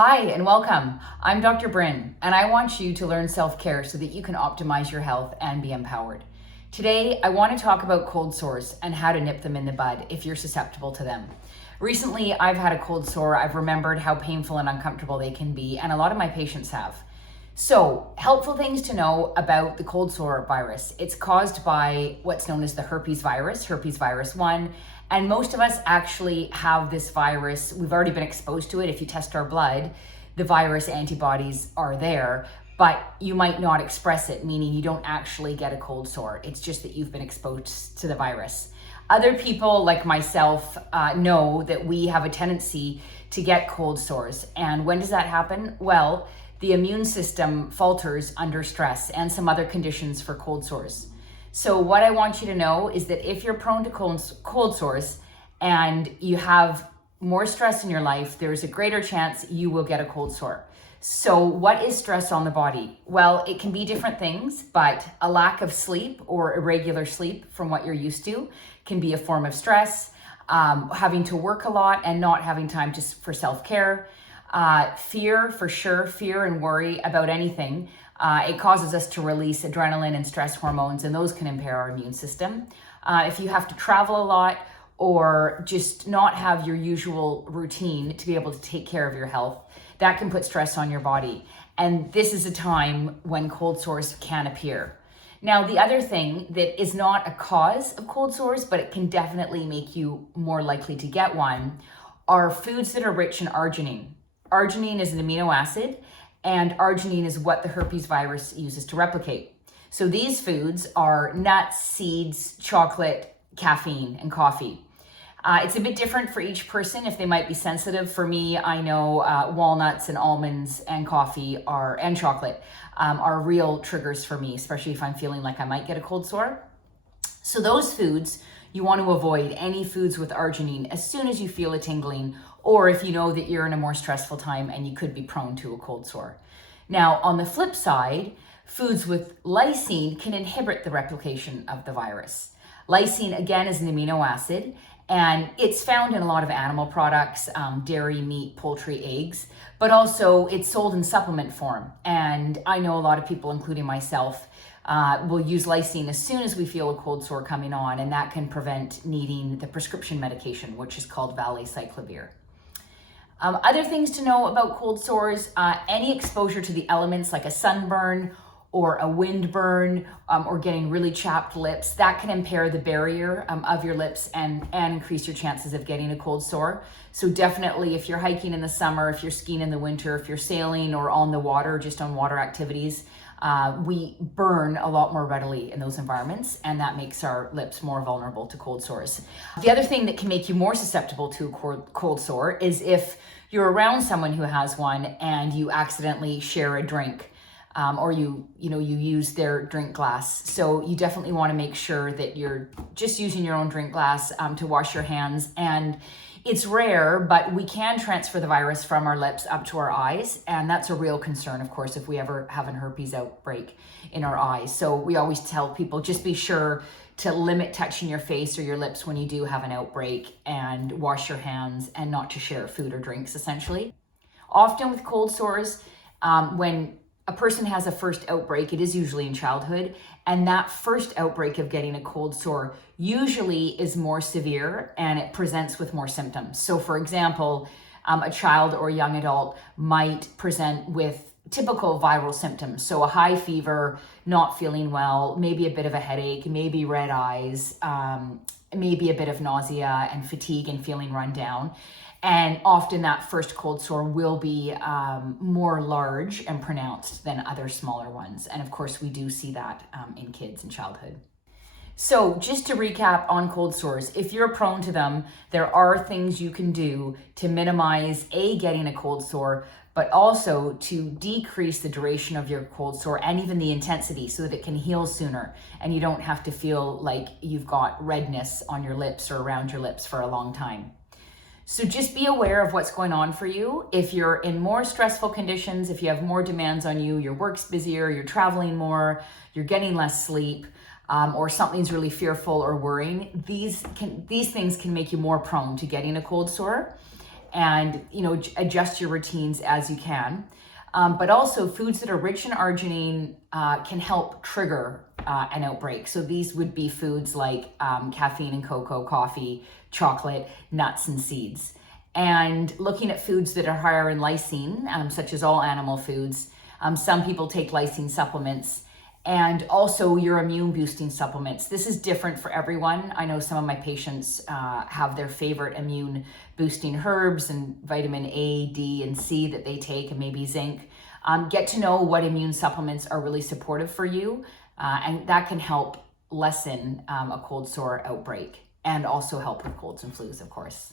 Hi and welcome. I'm Dr. Bryn and I want you to learn self-care so that you can optimize your health and be empowered. Today, I want to talk about cold sores and how to nip them in the bud if you're susceptible to them. Recently, I've had a cold sore. I've remembered how painful and uncomfortable they can be, and a lot of my patients have. So, helpful things to know about the cold sore virus. It's caused by what's known as the herpes virus 1, and most of us actually have this virus. We've already been exposed to it. If you test our blood, the virus antibodies are there, but you might not express it, meaning you don't actually get a cold sore. It's just that you've been exposed to the virus. Other people like myself know that we have a tendency to get cold sores. And when does that happen? Well, the immune system falters under stress and some other conditions for cold sores. So what I want you to know is that if you're prone to cold sores and you have more stress in your life, there's a greater chance you will get a cold sore. So what is stress on the body? Well, it can be different things, but a lack of sleep or irregular sleep from what you're used to can be a form of stress. Having to work a lot and not having time for self-care. Fear, for sure, fear and worry about anything. It causes us to release adrenaline and stress hormones, and those can impair our immune system. If you have to travel a lot or just not have your usual routine to be able to take care of your health, that can put stress on your body. And this is a time when cold sores can appear. Now, the other thing that is not a cause of cold sores, but it can definitely make you more likely to get one, are foods that are rich in arginine. Arginine is an amino acid, and arginine is what the herpes virus uses to replicate. So these foods are nuts, seeds, chocolate, caffeine, and coffee. It's a bit different for each person if they might be sensitive. For me, I know walnuts and almonds and coffee and chocolate are real triggers for me, especially if I'm feeling like I might get a cold sore. So those foods, you want to avoid any foods with arginine as soon as you feel a tingling, or if you know that you're in a more stressful time and you could be prone to a cold sore. Now, on the flip side, foods with lysine can inhibit the replication of the virus. Lysine, again, is an amino acid, and it's found in a lot of animal products, dairy, meat, poultry, eggs, but also it's sold in supplement form. And I know a lot of people, including myself, will use lysine as soon as we feel a cold sore coming on, and that can prevent needing the prescription medication, which is called valacyclovir. Other things to know about cold sores, any exposure to the elements like a sunburn or a wind burn or getting really chapped lips, that can impair the barrier of your lips and increase your chances of getting a cold sore. So definitely if you're hiking in the summer, if you're skiing in the winter, if you're sailing or on the water, just on water activities, we burn a lot more readily in those environments, and that makes our lips more vulnerable to cold sores. The other thing that can make you more susceptible to a cold sore is if you're around someone who has one and you accidentally share a drink, or you use their drink glass. So you definitely want to make sure that you're just using your own drink glass to wash your hands. And it's rare, but we can transfer the virus from our lips up to our eyes. And that's a real concern, of course, if we ever have an herpes outbreak in our eyes. So we always tell people, just be sure to limit touching your face or your lips when you do have an outbreak, and wash your hands and not to share food or drinks, essentially. Often with cold sores, when a person has a first outbreak, it is usually in childhood, and that first outbreak of getting a cold sore usually is more severe and it presents with more symptoms. So for example, a child or a young adult might present with typical viral symptoms. So a high fever, not feeling well, maybe a bit of a headache, maybe red eyes, maybe a bit of nausea and fatigue and feeling run down. And often that first cold sore will be more large and pronounced than other smaller ones. And of course, we do see that in kids in childhood. So just to recap on cold sores, if you're prone to them, there are things you can do to minimize getting a cold sore, but also to decrease the duration of your cold sore and even the intensity so that it can heal sooner and you don't have to feel like you've got redness on your lips or around your lips for a long time. So just be aware of what's going on for you. If you're in more stressful conditions, if you have more demands on you, your work's busier, you're traveling more, you're getting less sleep, or something's really fearful or worrying, these things can make you more prone to getting a cold sore. and adjust your routines as you can. But also foods that are rich in arginine can help trigger an outbreak. So these would be foods like caffeine and cocoa, coffee, chocolate, nuts and seeds. And looking at foods that are higher in lysine, such as all animal foods. Some people take lysine supplements, and also your immune boosting supplements. This is different for everyone. I know some of my patients have their favorite immune boosting herbs and vitamin A, D, and C that they take, and maybe zinc. Get to know what immune supplements are really supportive for you, and that can help lessen a cold sore outbreak and also help with colds and flus, of course.